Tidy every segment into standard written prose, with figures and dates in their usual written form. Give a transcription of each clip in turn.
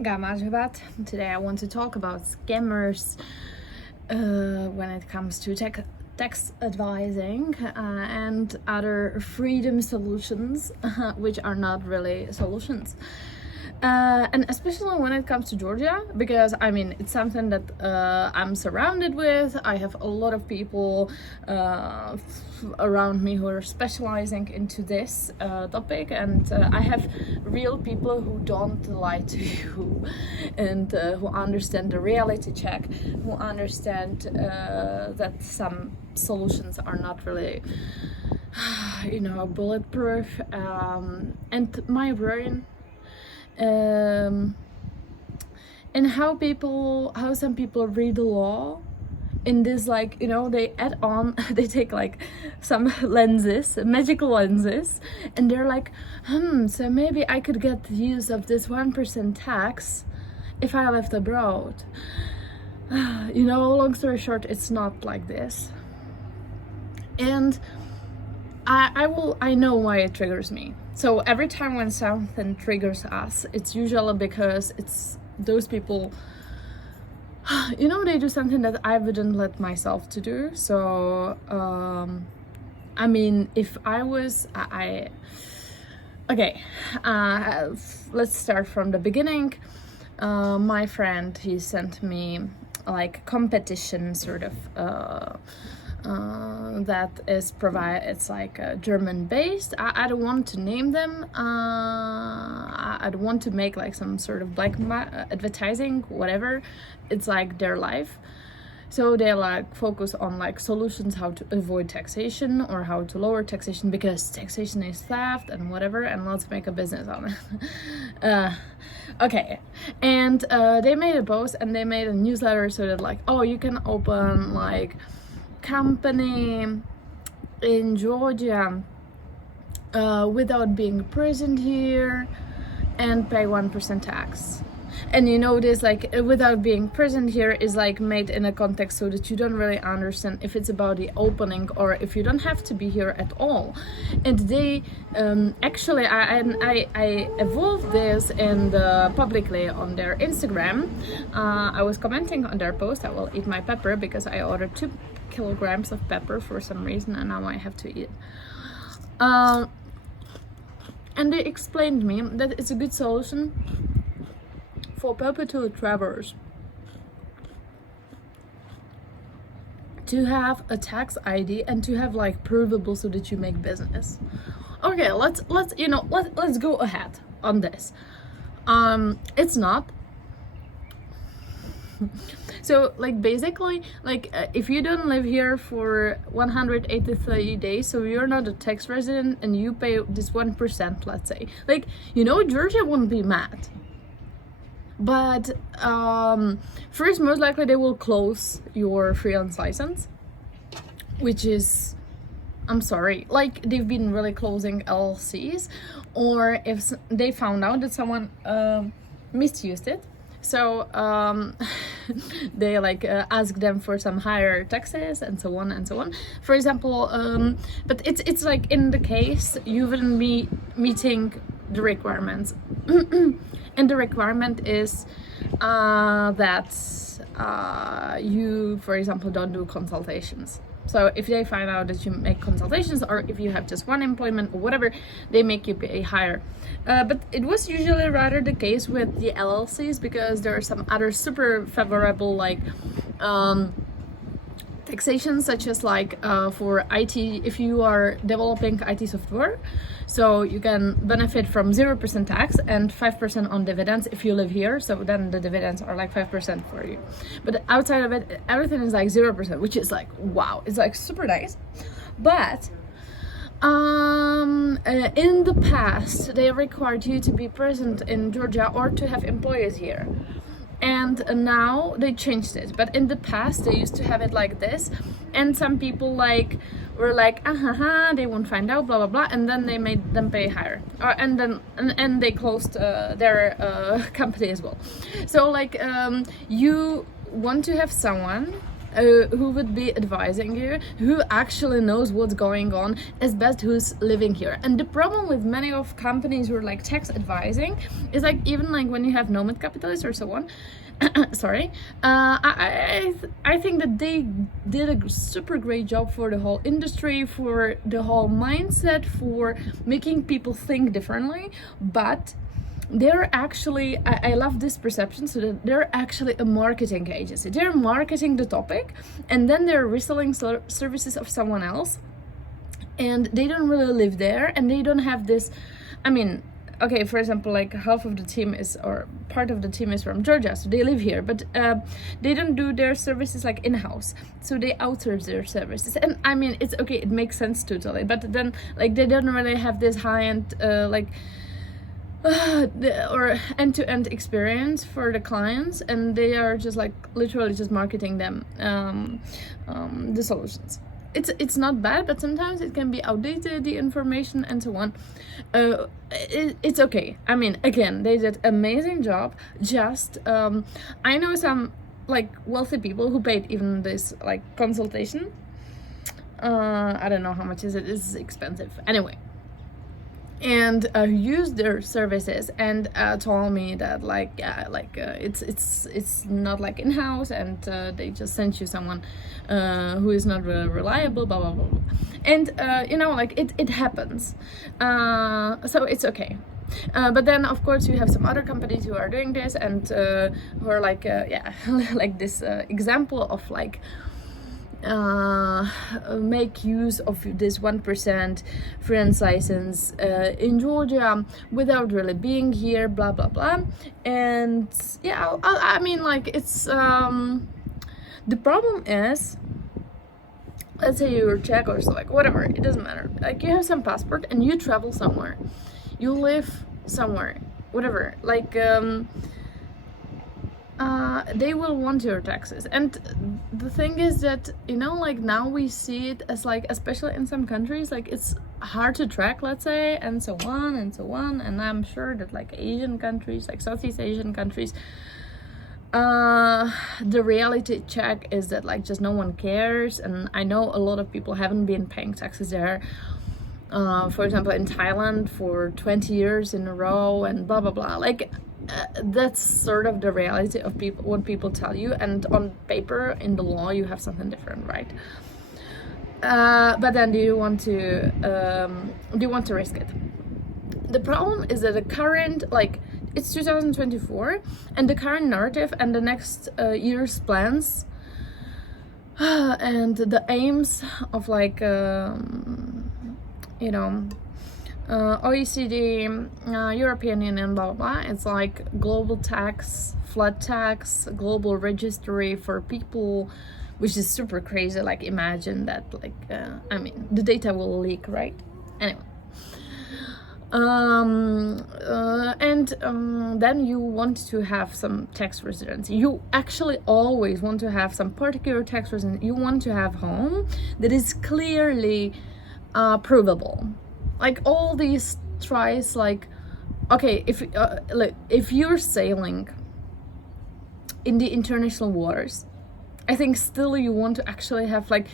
Gamajibat. Today I want to talk about scammers when it comes to tax advising and other freedom solutions, which are not really solutions. And especially when it comes to Georgia, because I mean, it's something that I'm surrounded with. I have a lot of people around me who are specializing into this topic, and I have real people who don't lie to you and who understand the reality check, who understand that some solutions are not really bulletproof, and my brain and how some people read the law in this, like, they add on they take like some lenses, magical lenses, and they're like, so maybe I could get the use of this 1% tax if I left abroad. Long story short, it's not like this. And I know why it triggers me. So every time when something triggers us, it's usually because it's those people, they do something that I wouldn't let myself to do. So, I mean, if I was, okay, let's start from the beginning. My friend, he sent me like competition sort of, that is it's like German based. I don't want to name them. I don't want to make like some sort of black advertising, whatever. It's like their life. So they like focus on like solutions how to avoid taxation or how to lower taxation, because taxation is theft and whatever, and let's make a business on it. Okay, and they made a post and they made a newsletter so that like, oh, you can open like company in Georgia without being present here and pay 1% tax. And this, like, without being present here is like made in a context so that you don't really understand if it's about the opening or if you don't have to be here at all. And they actually, I evolved this in publicly on their Instagram. I was commenting on their post. I will eat my pepper because I ordered 2 kilograms of pepper for some reason, and now I have to eat. And they explained me that it's a good solution for perpetual travelers to have a tax ID and to have like provable so that you make business. Okay, let's go ahead on this. It's not. So like basically, like if you don't live here for 183 days, so you're not a tax resident and you pay this 1%, let's say, like, Georgia won't be mad. But first, most likely they will close your freelance license, which is, I'm sorry, like they've been really closing LLCs, or if they found out that someone misused it. So they like ask them for some higher taxes and so on and so on. For example, but it's like in the case you wouldn't be meeting the requirements. And the requirement is that you, for example, don't do consultations. So if they find out that you make consultations, or if you have just one employment or whatever, they make you pay higher. But it was usually rather the case with the LLCs, because there are some other super favorable like taxation, such as like for IT, if you are developing IT software, so you can benefit from 0% tax and 5% on dividends if you live here. So then the dividends are like 5% for you. But outside of it, everything is like 0%, which is like, wow, it's like super nice. But in the past, they required you to be present in Georgia or to have employees here. And now they changed it, but in the past they used to have it like this, and some people like were like, they won't find out, blah blah blah, and then they made them pay higher, and they closed their company as well. So like you want to have someone who would be advising you, who actually knows what's going on, as best who's living here. And the problem with many of companies who are like tax advising is like, even like when you have nomad capitalists or so on, sorry, I think that they did a super great job for the whole industry, for the whole mindset, for making people think differently, but they're actually, I love this perception, so that they're actually a marketing agency. They're marketing the topic and then they're reselling services of someone else, and they don't really live there, and they don't have this, I mean, okay, for example, like half of the team is, or part of the team is from Georgia, so they live here, but they don't do their services like in-house, so they outsource their services. And I mean, it's okay, it makes sense totally, but then like they don't really have this high-end or end-to-end experience for the clients, and they are just like literally just marketing them the solutions. It's not bad, but sometimes it can be outdated, the information and so on. It's okay. I mean, again, they did amazing job. Just I know some like wealthy people who paid even this like consultation. I don't know how much is it. It's expensive anyway. And used their services and told me that it's not like in-house, and they just sent you someone who is not really reliable, blah blah blah, blah. And like it happens, so it's okay. But then of course you have some other companies who are doing this, and who are like like this example of like make use of this 1% freelance license in Georgia without really being here, blah blah blah. And yeah, I mean, like, it's the problem is, let's say you're Czech or so, like whatever, it doesn't matter, like you have some passport and you travel somewhere, you live somewhere, whatever, like they will want your taxes. And the thing is that, like now we see it as like, especially in some countries, like it's hard to track, let's say, and so on and so on. And I'm sure that like Asian countries, like Southeast Asian countries, the reality check is that like just no one cares. And I know a lot of people haven't been paying taxes there, for example in Thailand, for 20 years in a row, and blah blah blah. Like that's sort of the reality of people, what people tell you, and on paper in the law you have something different, right? But then do you want to risk it? The problem is that the current, like, it's 2024, and the current narrative and the next year's plans and the aims of like OECD, European Union, blah blah blah. It's like global tax, flat tax, global registry for people, which is super crazy. Like imagine that, like I mean, the data will leak, right? Anyway, then you want to have some tax residency. You actually always want to have some particular tax residency. You want to have home that is clearly provable. Like all these tries, like, okay, if you're sailing in the international waters, I think still you want to actually have like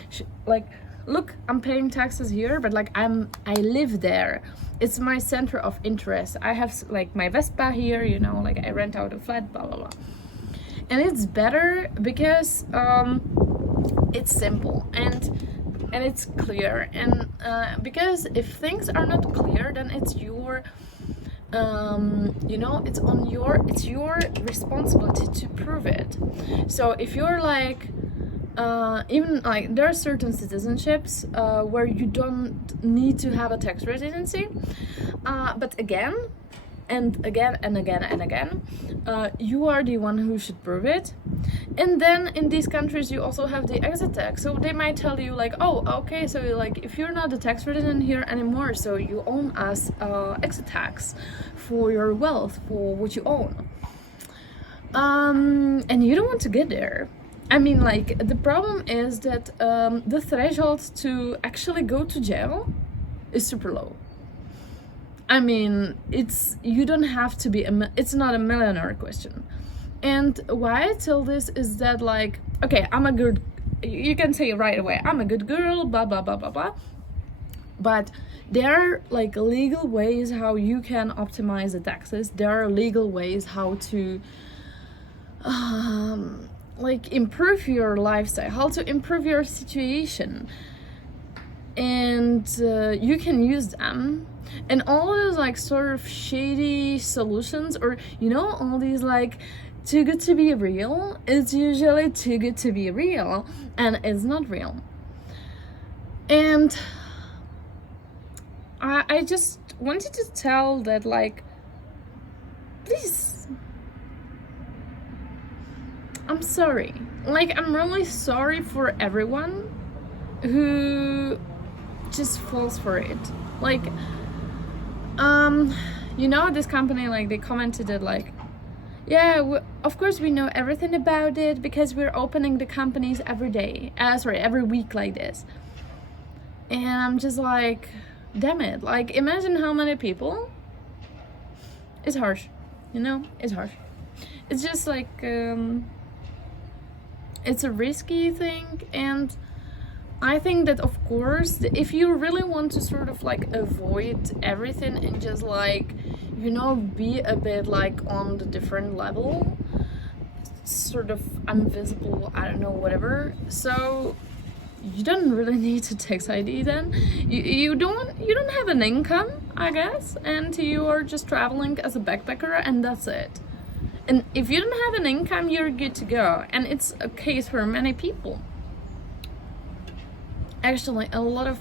look, I'm paying taxes here, but like I live there. It's my center of interest. I have like my Vespa here, like I rent out a flat, blah blah blah. And it's better because it's simple and it's clear, and because if things are not clear, then it's your it's your responsibility to prove it. So if you're like even like there are certain citizenships where you don't need to have a tax residency, but again and again and again and again, you are the one who should prove it. And then in these countries you also have the exit tax, so they might tell you like, oh, okay, so like if you're not a tax resident here anymore, so you own us exit tax for your wealth, for what you own, and you don't want to get there. I mean, like, the problem is that the threshold to actually go to jail is super low. I mean, you don't have to be it's not a millionaire question. And why I tell this is that, like, okay, I'm a you can say right away, I'm a good girl, blah blah blah blah blah. But there are like legal ways how you can optimize the taxes. There are legal ways how to like improve your lifestyle, how to improve your situation, and you can use them. And all those like sort of shady solutions, or you know, all these like too good to be real, it's usually too good to be real, and it's not real. And I just wanted to tell that, like, please, I'm sorry. Like, I'm really sorry for everyone who just falls for it. Like, you know, this company, like, they commented it, like, yeah, of course we know everything about it because we're opening the companies every day. Every week like this. And I'm just like, damn it. Like, imagine how many people. It's harsh, you know? It's harsh. It's just like, it's a risky thing, and I think that, of course, if you really want to sort of like avoid everything and just like, you know, be a bit like on the different level, sort of invisible, I don't know, whatever. So you don't really need a tax ID then. You don't have an income, I guess, and you are just traveling as a backpacker, and that's it. And if you don't have an income, you're good to go. And it's a case for many people. Actually, a lot of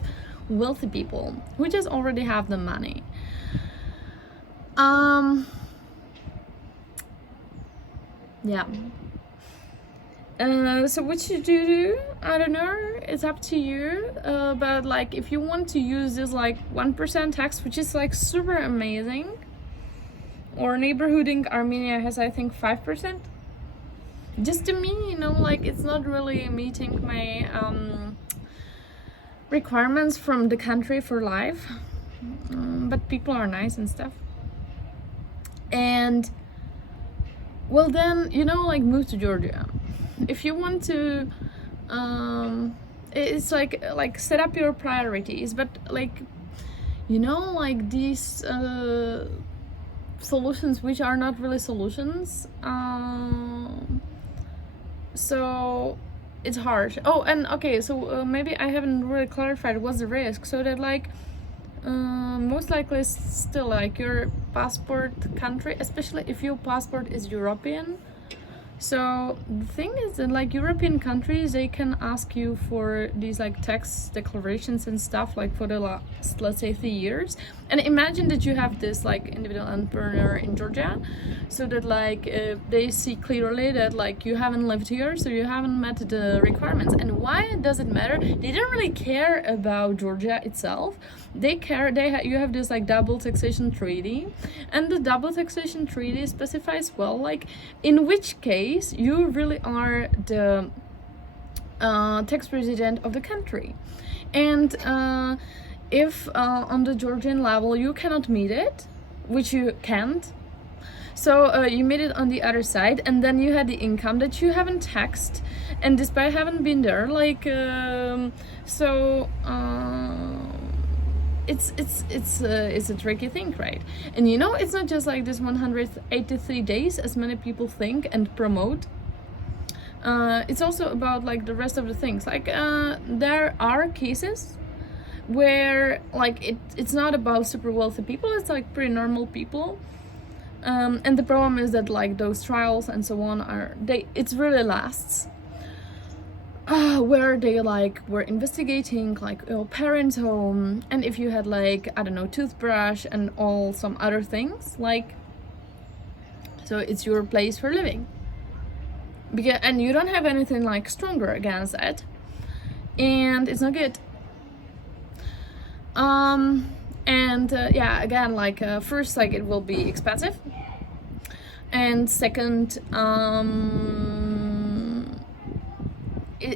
wealthy people who just already have the money. Yeah. So what you do, I don't know, it's up to you. But like, if you want to use this like 1% tax, which is like super amazing, or neighborhooding Armenia has, I think, 5%. Just to me, you know, like, it's not really meeting my requirements from the country for life. But people are nice and stuff. And well, then, you know, like, move to Georgia. If you want to, it's like set up your priorities. But like, you know, like these solutions which are not really solutions, so it's hard. Oh, and okay, so maybe I haven't really clarified what's the risk. So that like, most likely it's still like your passport country, especially if your passport is European. So the thing is that like European countries, they can ask you for these like tax declarations and stuff like for the last, let's say, 3 years. And imagine that you have this like individual entrepreneur in Georgia, so that like they see clearly that like you haven't lived here, so you haven't met the requirements. And why does it matter? They don't really care about Georgia itself. They care, you have this like double taxation treaty, and the double taxation treaty specifies, well, like, in which case you really are the tax resident of the country. And if on the Georgian level you cannot meet it, which you can't, so you meet it on the other side, and then you had the income that you haven't taxed, and despite haven't been there, like, it's a tricky thing, right? And you know, it's not just like this 183 days as many people think and promote. It's also about like the rest of the things. Like there are cases where like it's not about super wealthy people, it's like pretty normal people. And the problem is that like those trials and so on it really lasts. Where they like were investigating like your parents' home, and if you had like, I don't know, toothbrush and all some other things, like, so it's your place for living, and you don't have anything like stronger against it, and it's not good. Yeah, again, like first, like, it will be expensive, and second,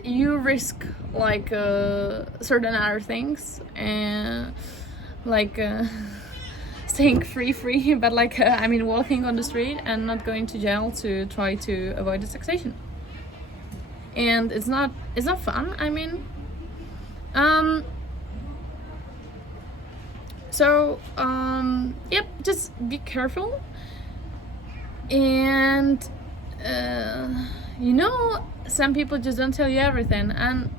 you risk like certain other things, and like staying free, but like I mean, walking on the street and not going to jail to try to avoid the taxation. and it's not fun. I mean, um so yep, just be careful. And you know, some people just don't tell you everything, and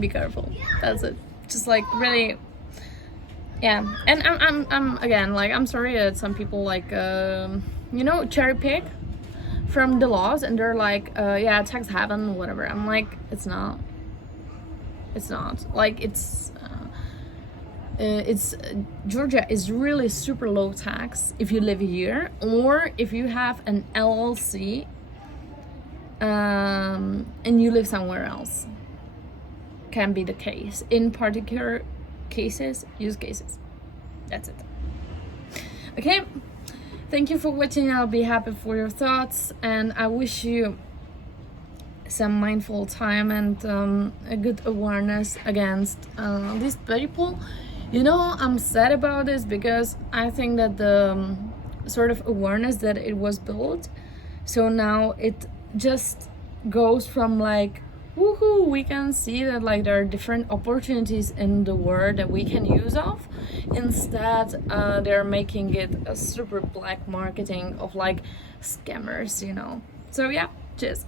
be careful. That's it. Just like really, yeah. And I'm again, like, I'm sorry that some people like you know, cherry pick from the laws, and they're like yeah, tax haven, whatever. I'm like, it's not like it's Georgia is really super low tax if you live here, or if you have an LLC and you live somewhere else. Can be the case in particular cases, use cases. That's it. Okay, thank you for watching. I'll be happy for your thoughts, and I wish you some mindful time and a good awareness against these people. You know, I'm sad about this because I think that the sort of awareness that it was built, so now it just goes from like, woohoo, we can see that like there are different opportunities in the world that we can use of. Instead, they're making it a super black marketing of like scammers, you know. So yeah, cheers.